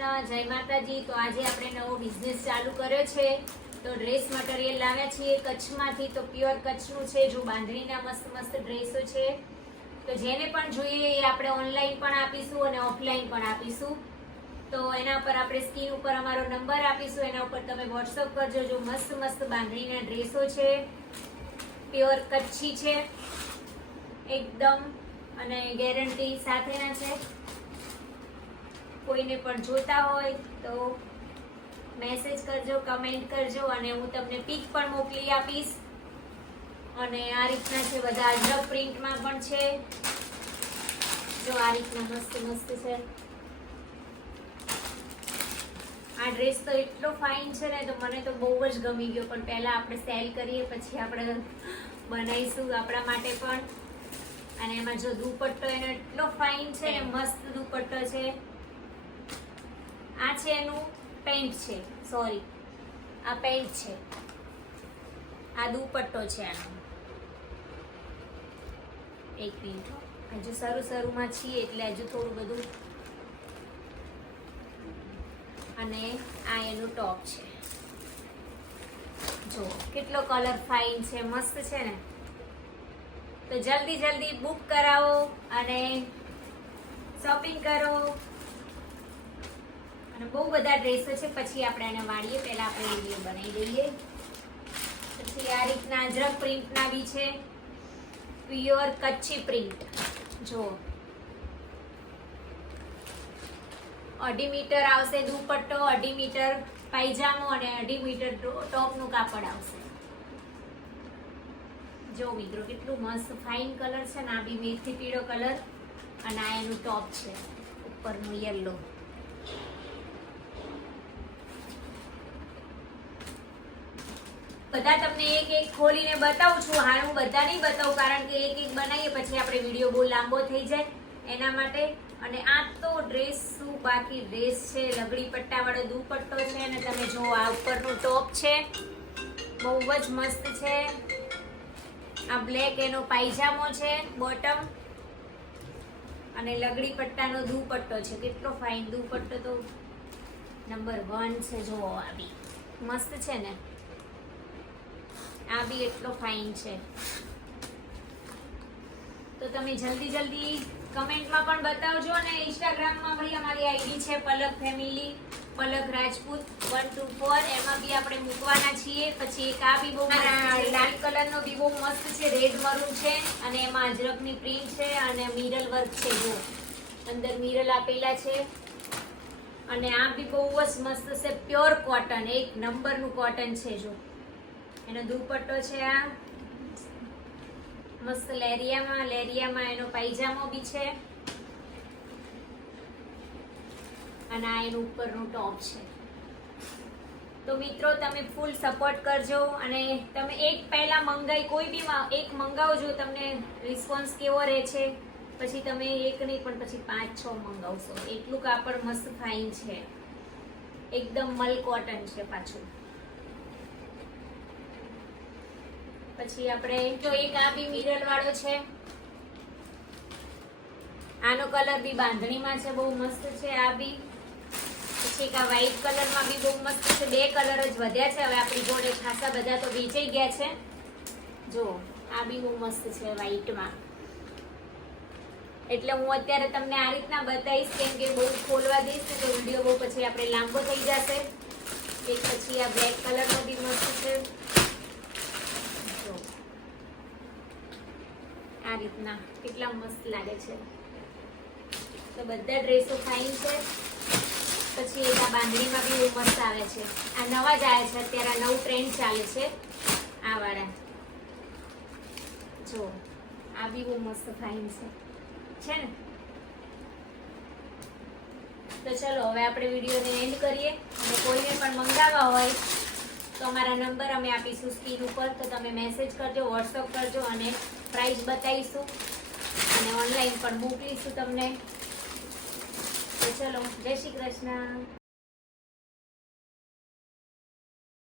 કૃષ્ણ, જય માતાજી। તો આજે આપણે નવો બિઝનેસ ચાલુ કર્યો છે। તો ડ્રેસ મટીરિયલ લાવ્યા છીએ કચ્છમાંથી। તો પ્યોર કચ્છનું છે, જો બાંધણીના મસ્ત મસ્ત ડ્રેસો છે। તો જેને પણ જોઈએ એ આપણે ઓનલાઈન પણ આપીશું અને ઓફલાઈન પણ આપીશું। તો એના પર આપણે સ્ક્રીન ઉપર અમારો નંબર આપીશું, એના ઉપર તમે વોટ્સઅપ કરજો। જો મસ્ત મસ્ત બાંધણીના ડ્રેસો છે, પ્યોર કચ્છી છે એકદમ, અને ગેરંટી સાથેના છે। કોઈને પણ જોતા હોય તો મેસેજ કરજો, કમેન્ટ કરજો, અને હું તમને પિક પણ મોકલી આપીશ। અને આ રીતના છે બધા, અજરક પ્રિન્ટમાં પણ છે। જો આ રીતના મસ્ત મસ્ત છે। આ ડ્રેસ તો એટલો ફાઇન છે ને, તો મને તો બહુ જ ગમી ગયો। પણ પહેલા આપણે સેલ કરીએ, પછી આપણે બનાવીશું આપણા માટે પણ। અને એમાં જો દુપટ્ટો એનો એટલો ફાઇન છે ને, મસ્ત દુપટ્ટો છે। આ છે એનું પેન્ટ છે, સોરી આ પેન્ટ છે, આ દુપટ્ટો છે આનો। એક મિનિટ, હજુ શરૂમાં છીએ એટલે હજુ થોડું બધું। અને આ એનું ટોપ છે, જો કેટલો કલર ફાઇન છે, મસ્ત છે ને। તો જલ્દી બુક કરાવો અને શોપિંગ કરો। અને બહુ બધા ડ્રેસો છે, પછી આપણે એને વાળીએ, પહેલા આપણે વિડીયો બનાવી દઈએ। પછી આ રીતના અજરક પ્રિન્ટના બી છે, પ્યોર કચ્છી પ્રિન્ટ। જો 2.5 મીટર આવશે દુપટ્ટો, 2.5 મીટર પાયજામો અને 2.5 મીટર ટોપનું કાપડ આવશે। જો મિત્રો કેટલું મસ્ત ફાઇન કલર છે ને, આ બી મેથી પીળો કલર, અને આ એનું ટોપ છે ઉપરનું યલો। બધા તમને એક એક ખોલીને બતાવું છું। હાલ હું બધા નહીં બતાવું, કારણ કે એક એક બનાવીએ પછી આપણે વિડીયો બહુ લાંબો થઈ જાય એના માટે। અને આ તો ડ્રેસ શું બાકી ડ્રેસ છે, લગડી પટ્ટા વાળો દુપટ્ટો છે, અને તમે જો આ ઉપરનું ટોપ છે, બહુ જ મસ્ત છે। આ બ્લેક એનો પાયજામો છે બોટમ, અને લગડી પટ્ટાનો દુપટ્ટો છે। કેટલો ફાઇન દુપટ્ટો, તો નંબર 1 છે। જો આ બી મસ્ત છે ને, આ બી એટલો ફાઇન છે। તો તમે જલ્દી કમેન્ટમાં પણ બતાવજો, અને ઇન્સ્ટાગ્રામમાં ભાઈ અમારી આઈડી છે પલક ફેમિલી, પલક રાજપૂત 124, એમાં બી આપણે મૂકવાના છીએ। પછી એક આ બી બહુ લાલ કલરનો બી બહુ મસ્ત છે, રેડ મરૂન છે, અને એમાં અજરકની પ્રિન્ટ છે, અને મિરર વર્ક છે, જો અંદર મિરર આપેલા છે। અને આ બી બહુ જ મસ્ત છે, પ્યોર કોટન, એક નંબરનું કોટન છે। જો એનો દુપટ્ટો છે, આ મસ્ત લેરિયામાં એનો પાયજામો બી છે, અને આ એનું ઉપરનું ટોપ છે। તો મિત્રો તમે ફૂલ સપોર્ટ કરજો, અને તમે એક પહેલા મંગાઈ, કોઈ બી એક મંગાવજો, તમને રિસ્પોન્સ કેવો રહે છે, પછી તમે એક નહીં પણ પછી 5-6 મંગાવશો। એટલું કાપડ મસ્ત ફાઇન છે, એકદમ મલ કોટન છે પાછું। પછી આપણે જો એક આ બી મિરર વાળો છે, આનો કલર બી બાંધણીમાં છે, બહુ મસ્ત છે આ બી। પછી એક આ વ્હાઈટ કલરમાં બી બહુ મસ્ત છે, 2 કલર જ વધ્યા છે, હવે આપણી જોડે ખાસા બધા તો વેચાઈ ગયા છે। જો આ બી બહુ મસ્ત છે વ્હાઈટમાં, એટલે હું અત્યારે તમને આ રીતના બતાવીશ, કેમ કે બહુ ખોલવા દઈશ ને તો વિડીયો બહુ પછી આપણે લાંબો થઈ જશે। એક પછી આ બ્લેક કલરનો બી મસ્ત છે, આ રીતના કેટલા મસ્ત લાગે છે। તો બધા ડ્રેસો ફાઇન છે। પછી એક આ બાંધણીમાં બી બહુ મસ્ત આવે છે, આ નવા જ આવ્યા છે અત્યારે, આ નવું ટ્રેન્ડ ચાલે છે આ વાળા। જો આ બી બહુ મસ્ત ફાઇન છે ને। તો ચલો હવે આપણે વિડીયોને એન્ડ કરીએ, અને કોઈને પણ મંગાવવા હોય તો અમારા નંબર અમે આપીશું સ્ક્રીન ઉપર, તો તમે મેસેજ કરજો, વોટ્સઅપ કરજો, અને પ્રાઇસ બતાવીશું, અને ઓનલાઈન પણ મોકલીશું તમને। તો ચલો, જય શ્રી કૃષ્ણ।